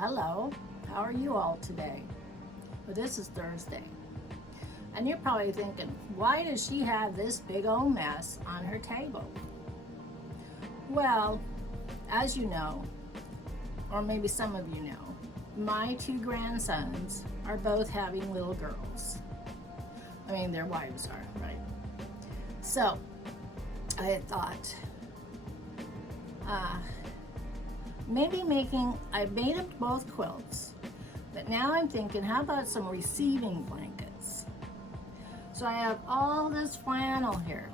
Hello, how are you all today? Well, this is Thursday. And you're probably thinking, why does she have this big old mess on her table? Well, as you know, or maybe some of you know, my two grandsons are both having little girls. I mean, their wives are, right? So, I had thought, I made them both quilts, but now I'm thinking, how about some receiving blankets? So I have all this flannel here.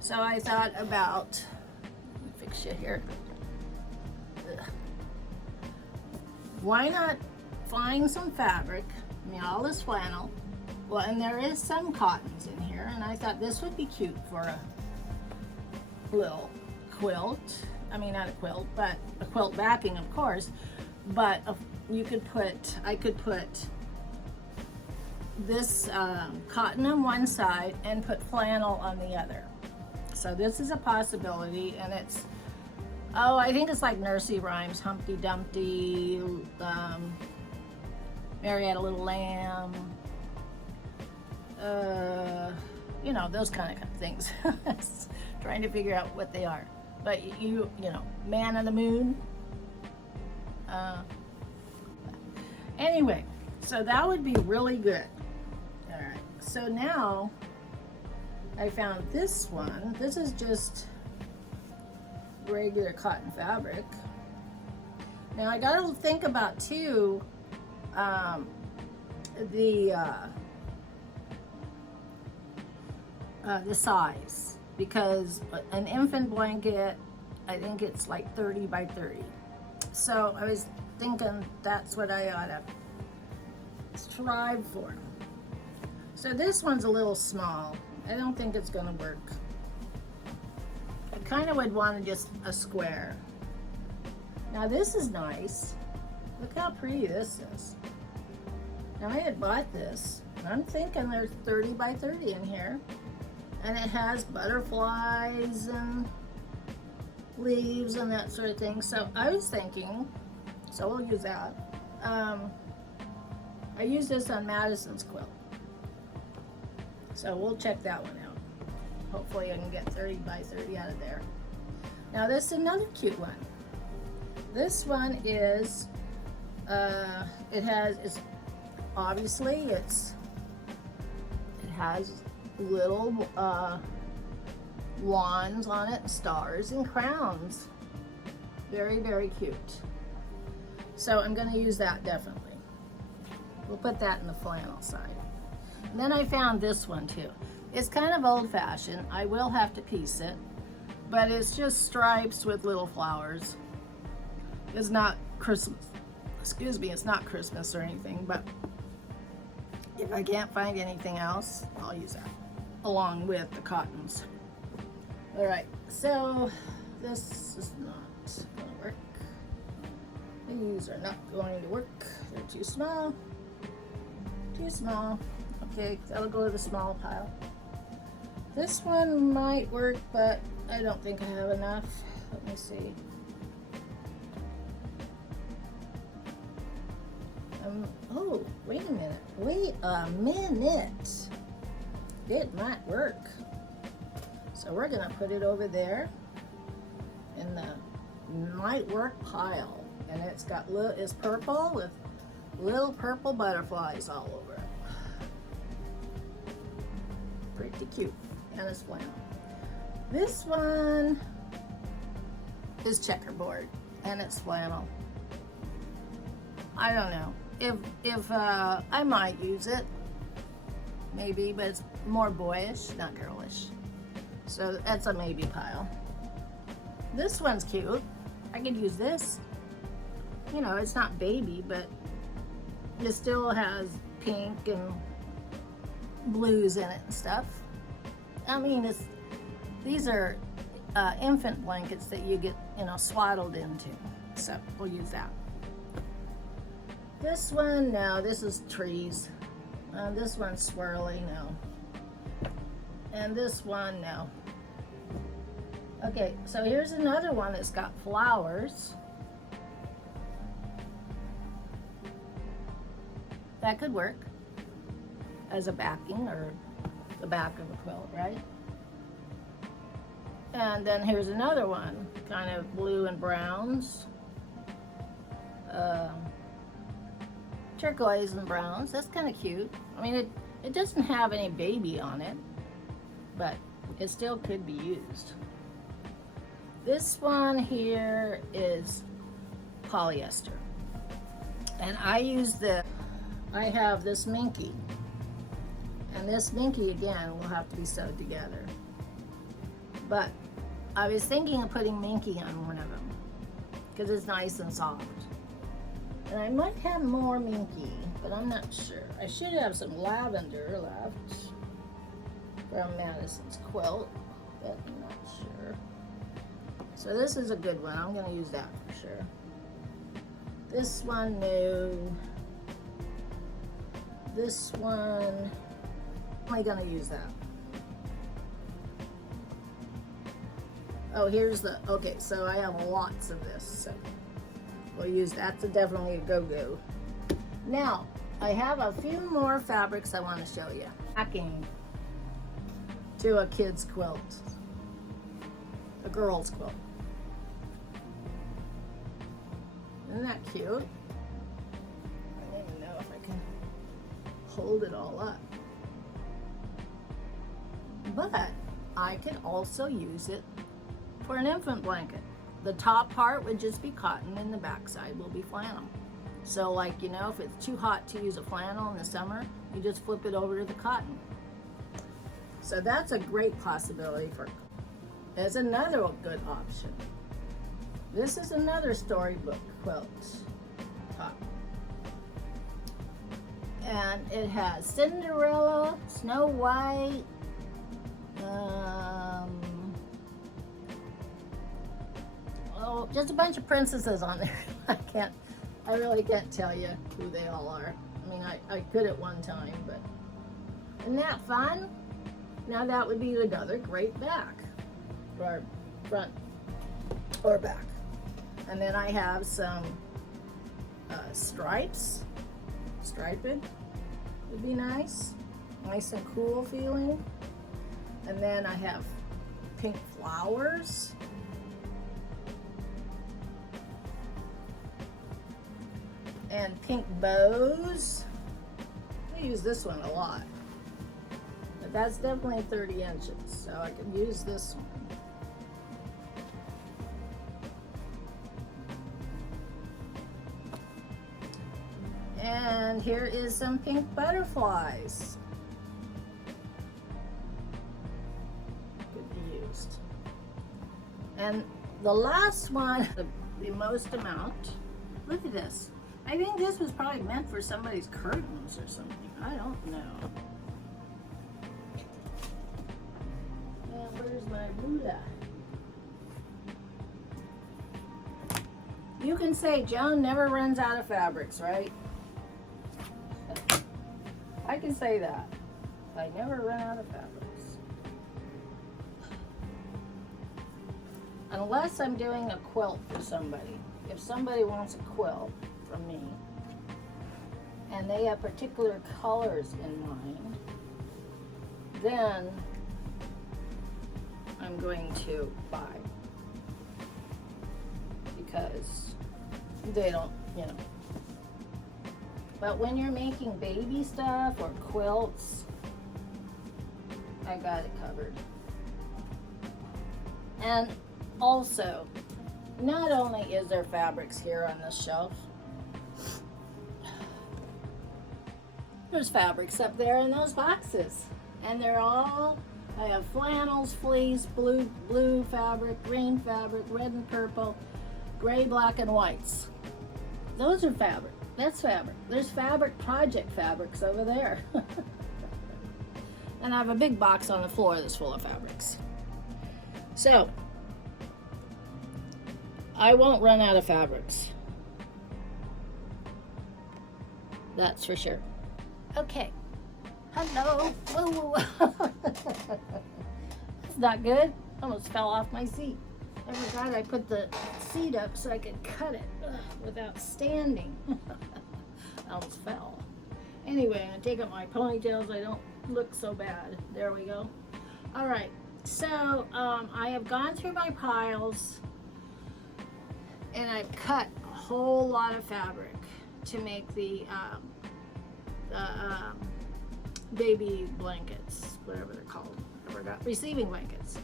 So I thought about, let me fix you here. Ugh. Why not find some fabric, I mean all this flannel, well, and there is some cottons in here, and I thought this would be cute for a little quilt. I mean, not a quilt, but a quilt backing, of course. But I could put this cotton on one side and put flannel on the other. So this is a possibility, and it's, oh, I think it's like nursery rhymes, Humpty Dumpty, Mary Had a Little Lamb, you know, those kind of things. Trying to figure out what they are. But you know, Man on the Moon. Anyway, so that would be really good. All right, so now I found this one. This is just regular cotton fabric. Now I got to think about too, the size, because an infant blanket, I think it's like 30 by 30. So I was thinking that's what I ought to strive for. So this one's a little small. I don't think it's gonna work. I kind of would want just a square. Now this is nice. Look how pretty this is. Now I had bought this, and I'm thinking there's 30 by 30 in here. And it has butterflies and leaves and that sort of thing. So I was thinking, so we'll use that. I used this on Madison's quilt. So we'll check that one out. Hopefully I can get 30 by 30 out of there. Now this is another cute one. This one is, it has little wands on it, stars and crowns. Very, very cute. So I'm going to use that definitely. We'll put that in the flannel side. And then I found this one too. It's kind of old-fashioned. I will have to piece it, but it's just stripes with little flowers. It's not Christmas. Excuse me, it's not Christmas or anything, but if I can't find anything else, I'll use that along with the cottons. All right, so this is not gonna work. These are not going to work. They're too small. Too small. Okay, that'll go to the small pile. This one might work, but I don't think I have enough. Let me see. Oh, wait a minute. Wait a minute. It might work. So we're gonna put it over there in the might work pile, and it's purple with little purple butterflies all over it. Pretty cute, and it's flannel. This one is checkerboard, and it's flannel. I don't know if I might use it. Maybe, but it's more boyish, not girlish. So that's a maybe pile. This one's cute. I could use this. You know, it's not baby, but it still has pink and blues in it and stuff. I mean, these are infant blankets that you get, you know, swaddled into. So we'll use that. This one, no, this is trees. This one's swirly, no. And this one, no. Okay, so here's another one that's got flowers. That could work as a backing or the back of a quilt, right? And then here's another one, kind of blue and browns. Turquoise and browns. That's kind of cute. I mean, it doesn't have any baby on it, but it still could be used. This one here is polyester. And I have this Minky. And this Minky, again, will have to be sewed together. But I was thinking of putting Minky on one of them because it's nice and soft. And I might have more Minky, but I'm not sure. I should have some lavender left from Madison's quilt, but I'm not sure. So this is a good one. I'm gonna use that for sure. This one, no. This one, I'm gonna use that. Oh, here's the, okay, so I have lots of this, so we'll use that's definitely a go-go. Now, I have a few more fabrics I want to show you. Packing to a kid's quilt, a girl's quilt. Isn't that cute? I don't even know if I can hold it all up. But I can also use it for an infant blanket. The top part would just be cotton and the back side will be flannel. So like, you know, if it's too hot to use a flannel in the summer, you just flip it over to the cotton. So that's a great possibility for, there's another good option. This is another storybook quilt top. And it has Cinderella, Snow White, oh, just a bunch of princesses on there. I really can't tell you who they all are. I mean, I could at one time, but isn't that fun? Now that would be another great back, or front, or back. And then I have some stripes, striped would be nice and cool feeling. And then I have pink flowers. And pink bows. I use this one a lot. But that's definitely 30 inches, so I can use this one. And here is some pink butterflies. Could be used. And the last one, the most amount, look at this. I think this was probably meant for somebody's curtains or something. I don't know. Where's my ruler? You can say Joan never runs out of fabrics, right? I can say that. I never run out of fabrics. Unless I'm doing a quilt for somebody. If somebody wants a quilt from me and they have particular colors in mind, then I'm going to buy, because they don't, you know. But when you're making baby stuff or quilts, I got it covered. And also, not only is there fabrics here on this shelf, there's fabrics up there in those boxes. And they're all, I have flannels, fleece, blue fabric, green fabric, red and purple, gray, black, and whites. Those are fabric. That's fabric. There's fabric project fabrics over there. And I have a big box on the floor that's full of fabrics. So, I won't run out of fabrics. That's for sure. Okay. Hello. Whoa. That's not good. Almost fell off my seat. I forgot I put the seat up so I could cut it without standing. I almost fell. Anyway, I take up my ponytails. I don't look so bad. There we go. All right. So I have gone through my piles and I've cut a whole lot of fabric to make the baby blankets, whatever they're called. I forgot. Receiving blankets.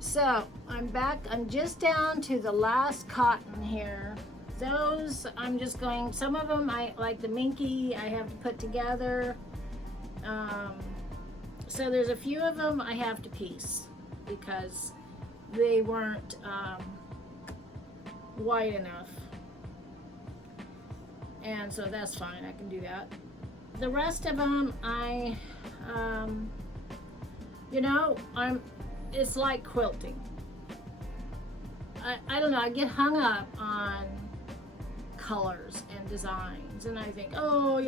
So I'm back. I'm just down to the last cotton here. Those I'm just going. Some of them I like the minky. I have to put together. So there's a few of them I have to piece because they weren't wide enough, and so that's fine. I can do that. The rest of them it's like quilting. I don't know, I get hung up on colors and designs, and I think, oh,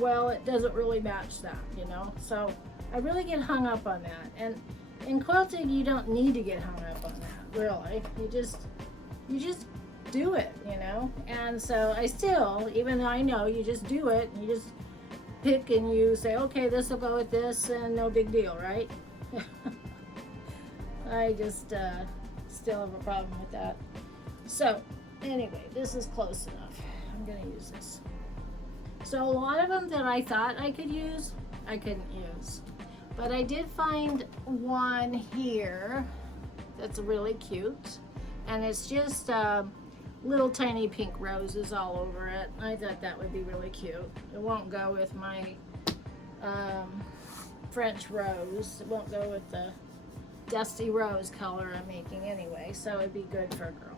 well, it doesn't really match that, so I really get hung up on that. And in quilting, you don't need to get hung up on that, really. You just do it, and so I still, even though I know you just do it, you just pick and you say, okay, this will go with this, and no big deal, right? I just still have a problem with that. So anyway, this is close enough. I'm gonna use this. So a lot of them that I thought I could use, I couldn't use. But I did find one here that's really cute, and it's just little tiny pink roses all over it. I thought that would be really cute. It won't go with my French rose. It won't go with the dusty rose color I'm making anyway, so it'd be good for a girl.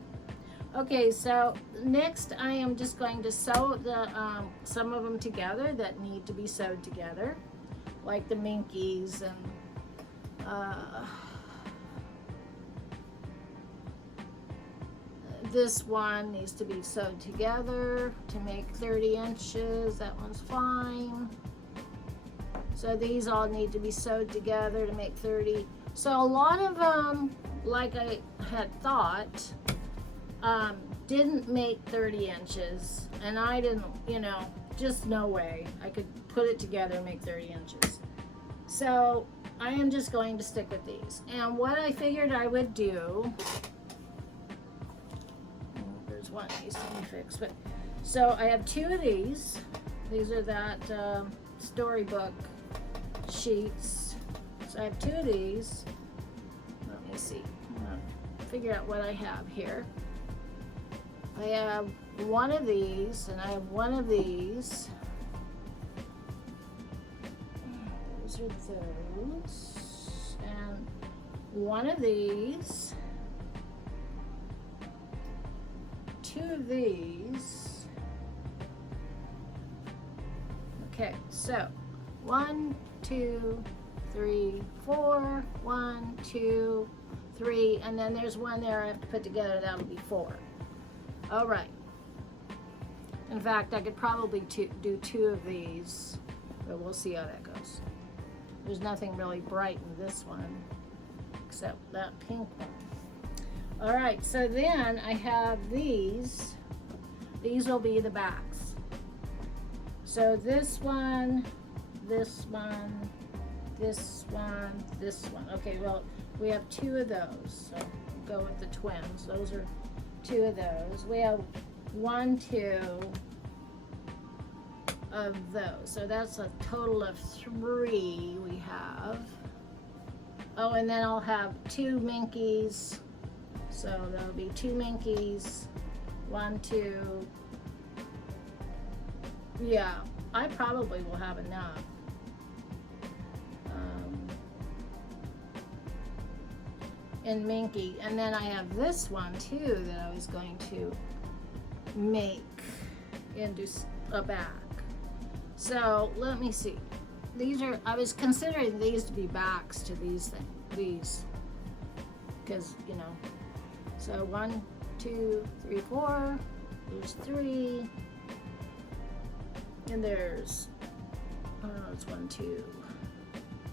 Okay, so next I am just going to sew the some of them together that need to be sewed together, like the minkies and this one needs to be sewed together to make 30 inches. That one's fine. So these all need to be sewed together to make 30. So a lot of them, like I had thought, didn't make 30 inches, and I didn't, just no way I could put it together and make 30 inches. So I am just going to stick with these. And what I figured I would do, there's one that needs to be fixed, but so I have two of these. These are that storybook sheets. So I have two of these. Let me see. I'm gonna figure out what I have here. I have one of these, and I have one of these. Those are those. And one of these. Two of these. Okay, so 1, 2, 3, 4, 1, 2, 3, and then there's one there I have to put together. That'll be 4. All right. In fact, I could probably do 2 of these, but we'll see how that goes. There's nothing really bright in this one except that pink one. All right, so then I have these. These will be the backs. So this one, this one, this one, this one. Okay, well, we have 2 of those, so we'll go with the twins. Those are 2 of those. We have 1, 2 of those. So that's a total of 3 we have. Oh, and then I'll have 2 minkies. So there'll be 2 minkies. 1, 2. Yeah, I probably will have enough. And minky, and then I have this one too that I was going to make into a back. So let me see. These are, I was considering these to be backs to these things, because so 1, 2, 3, 4. There's 3, and there's it's 1, 2,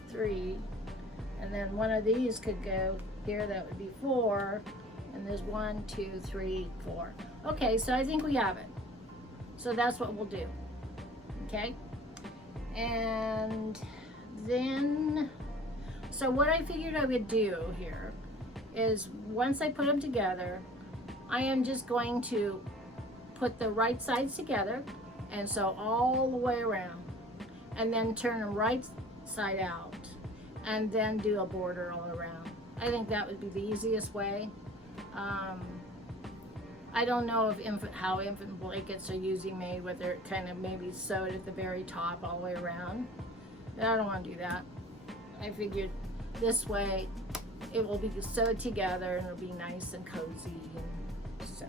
3, and then one of these could go here. That would be 4, and there's 1, 2, 3, 4. Okay, so I think we have it. So that's what we'll do. Okay, And then, so what I figured I would do here is once I put them together, I am just going to put the right sides together and sew all the way around, and then turn them right side out, and then do a border all around. I think that would be the easiest way. I don't know if how infant blankets are usually made, whether it kind of maybe sewed at the very top all the way around. But I don't want to do that. I figured this way it will be sewed together and it'll be nice and cozy. And so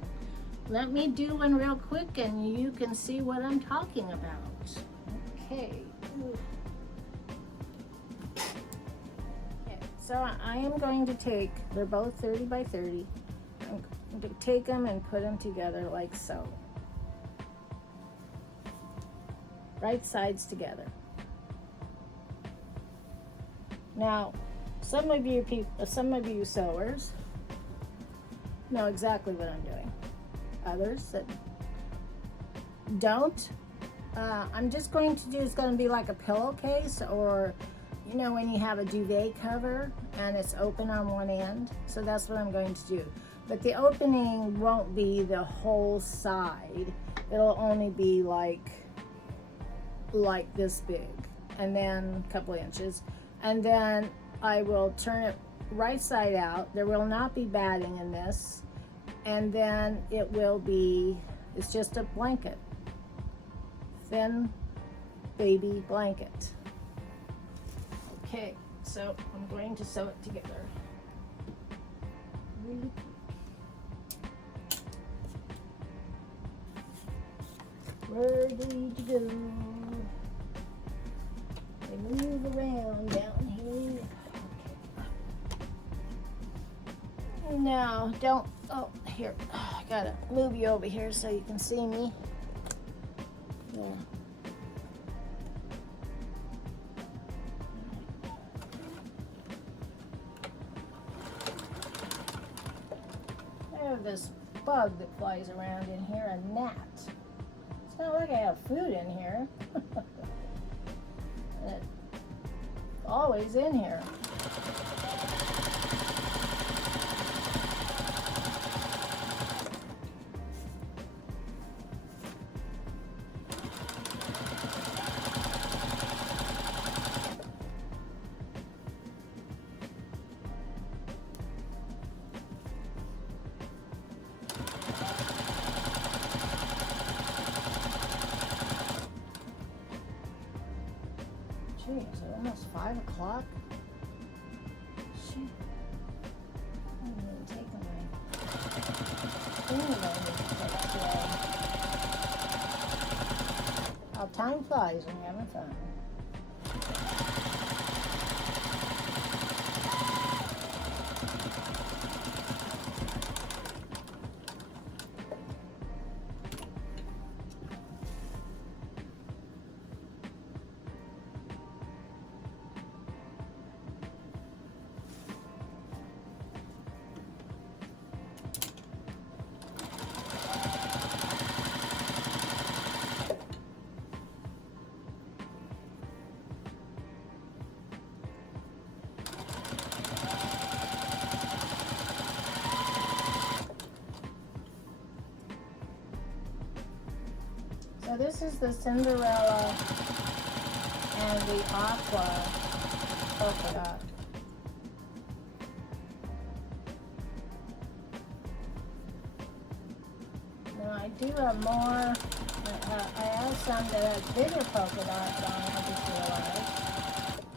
let me do one real quick and you can see what I'm talking about. Okay. Okay, so I am going to take, they're both 30 by 30. I'm going to take them and put them together like so. Right sides together. Now, some of you sewers know exactly what I'm doing. Others that don't, I'm just going to do, it's going to be like a pillowcase, or you know when you have a duvet cover and it's open on one end. So that's what I'm going to do. But the opening won't be the whole side. It'll only be like this big, and then a couple inches. And then I will turn it right side out. There will not be batting in this. And then it will be, it's just a blanket. Thin baby blanket. Okay, so I'm going to sew it together. Really quick. Where do you go? They move around down here. Okay. No, don't. Oh, here. I gotta move you over here so you can see me. There. I have this bug that flies around in here, a gnat. It's not like I have food in here. It's always in here. Geez, it's almost 5 o'clock. Shoot. I haven't even taken my thing that I need to take today. How time flies when you're having fun. So this is the Cinderella and the Aqua polka dot. Now I do have more. I have some that have bigger polka dots on it, I just realized.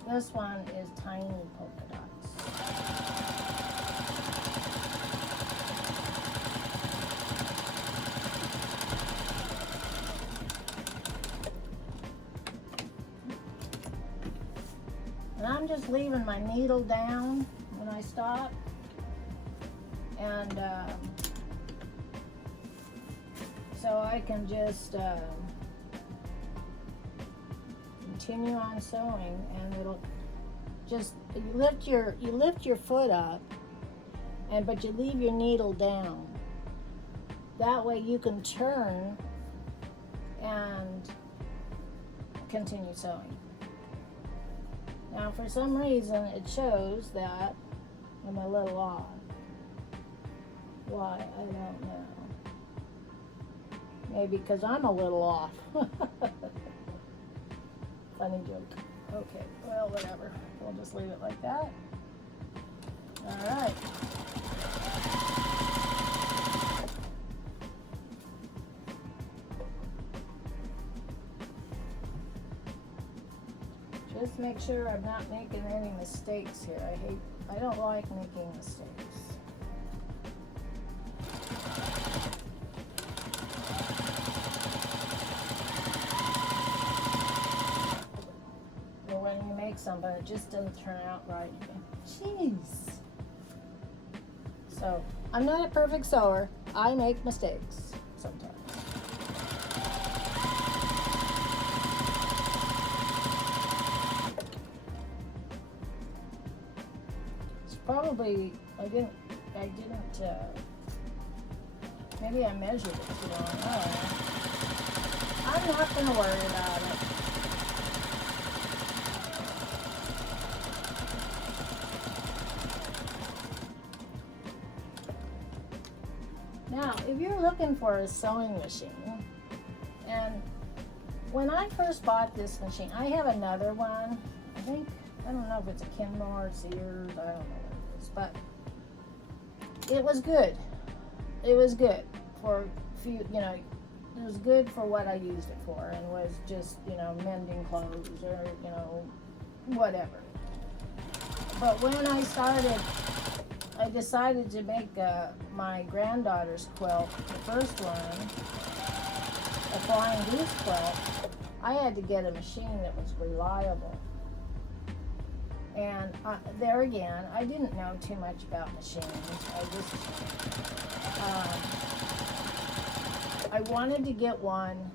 This one is tiny polka dots. And I'm just leaving my needle down when I stop. And so I can just continue on sewing, and it'll just, you lift your foot up, but you leave your needle down. That way you can turn and continue sewing. Now for some reason it shows that I'm a little off. Why? I don't know. Maybe because I'm a little off. Funny joke. Okay, well, whatever. We'll just leave it like that. All right. Just make sure I'm not making any mistakes here. I don't like making mistakes. Or when you make something, it just doesn't turn out right. Jeez. So, I'm not a perfect sewer. I make mistakes sometimes. Probably, maybe I measured it too long. I'm not going to worry about it. Now, if you're looking for a sewing machine, and when I first bought this machine, I have another one. I don't know if it's a Kinmar, Sears, I don't know. But it was good. It was good for few, it was good for what I used it for, and was just, mending clothes or, whatever. But when I decided to make my granddaughter's quilt, the first one, a Flying Goose quilt, I had to get a machine that was reliable. And there again, I didn't know too much about machines. I wanted to get one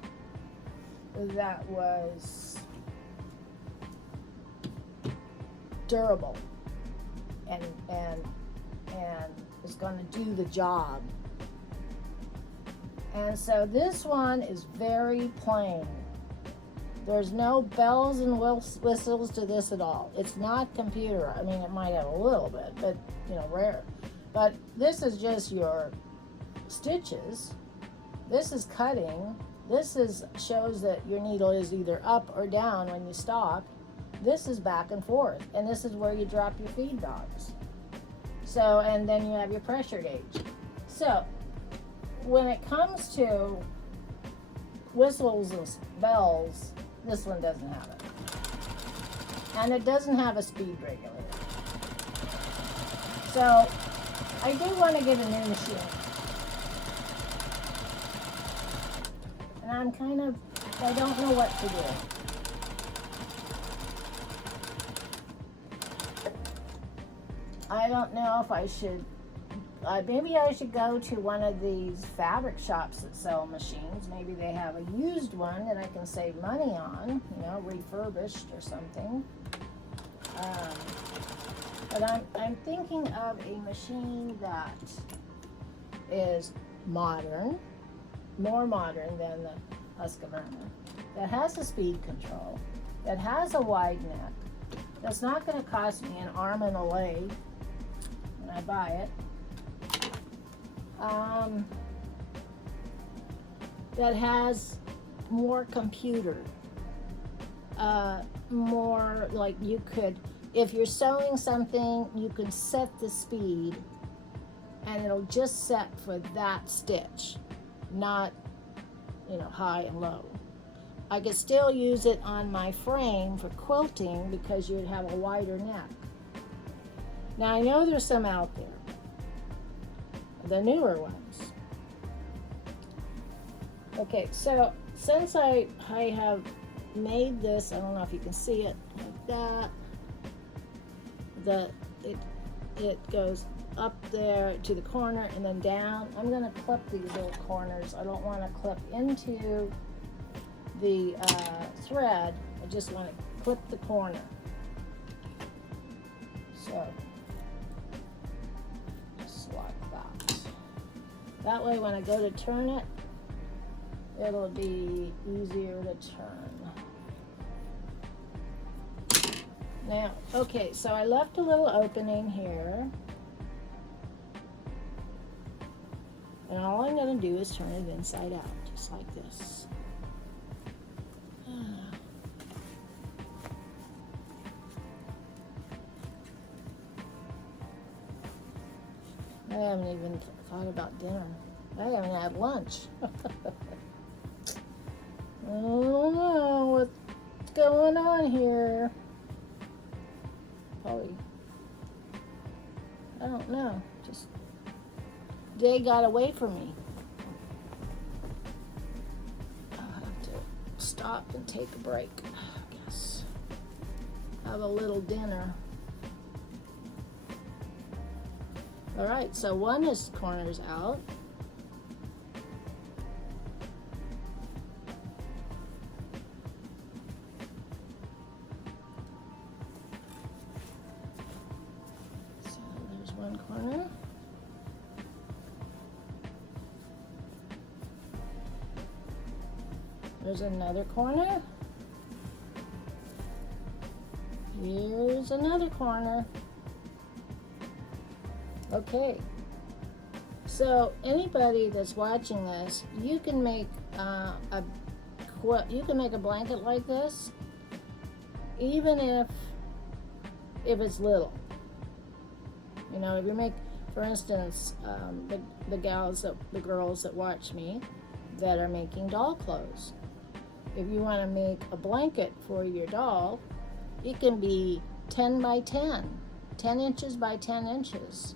that was durable and is going to do the job. And so this one is very plain. There's no bells and whistles to this at all. It's not computer. I mean, it might have a little bit, but, rare. But this is just your stitches. This is cutting. This shows that your needle is either up or down when you stop. This is back and forth. And this is where you drop your feed dogs. So, and then you have your pressure gauge. So, when it comes to whistles and bells, this one doesn't have it. And it doesn't have a speed regulator. So, I do want to get a new machine. And I don't know what to do. I don't know if I should, maybe I should go to one of these fabric shops that sell machines. Maybe they have a used one that I can save money on, refurbished or something. But I'm thinking of a machine that is modern, more modern than the Husqvarna, that has a speed control, that has a wide neck, that's not going to cost me an arm and a leg when I buy it. That has more computer, more like you could, if you're sewing something, you can set the speed and it'll just set for that stitch, not, high and low. I could still use it on my frame for quilting because you'd have a wider neck. Now I know there's some out there, the newer ones. Okay, so since I have made this, I don't know if you can see it like that, it goes up there to the corner and then down. I'm going to clip these little corners. I don't want to clip into the thread. I just want to clip the corner. So, just like that. That way when I go to turn it, it'll be easier to turn. Now, okay, so I left a little opening here. And all I'm going to do is turn it inside out, just like this. I haven't even thought about dinner. I haven't had lunch. I don't know what's going on here. Probably, I don't know. Just day got away from me. I'll have to stop and take a break, I guess. Have a little dinner. All right, so one is corners out. So there's one corner. There's another corner. Here's another corner. Okay, so anybody that's watching this, you can make a blanket like this, even if it's little. You know, if you make, for instance, the girls that watch me that are making doll clothes. If you want to make a blanket for your doll, it can be 10 by 10, 10 inches by 10 inches.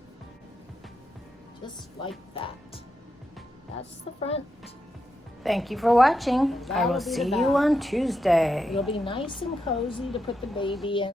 Just like that. That's the front. Thank you for watching. I That'll will be see the you back. on Tuesday. It'll be nice and cozy to put the baby in.